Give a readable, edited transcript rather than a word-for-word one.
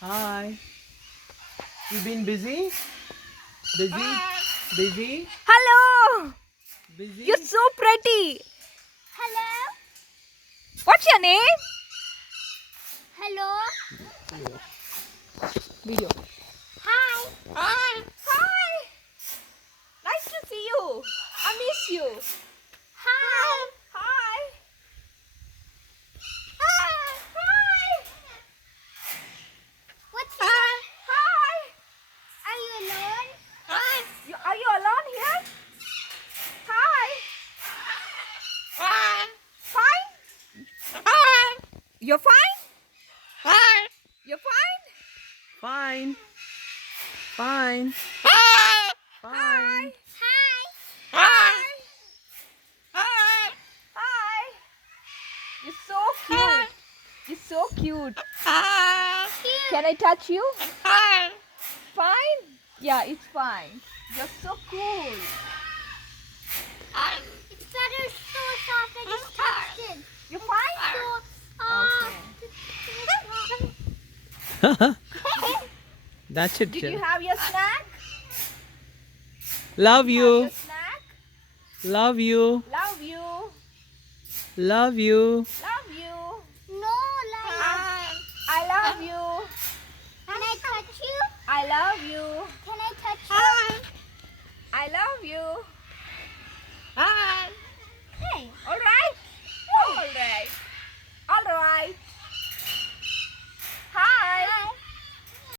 Hi. You been busy? Busy? Busy? Hello! Busy? You're so pretty. Hello? What's your name? Hello? Video. Hi. Hi. Nice to see you. I miss you. Hi. Hi. What's your Hi. Are you alone? Are you alone here? Hi. Fine? You're fine? You're fine? Fine. Fine. Hi. Fine. Hi. Hi. You're so cute. You're so cute. Can I touch you? Fine? Yeah, it's fine. You're so cool. It's better so soft. I just touched it. You're fine? Okay. That's it. Did you have your snack? Love Have you. your snack? Love you. Love you. Love you. Love you. No, like. I love you. Can I touch you? I love you.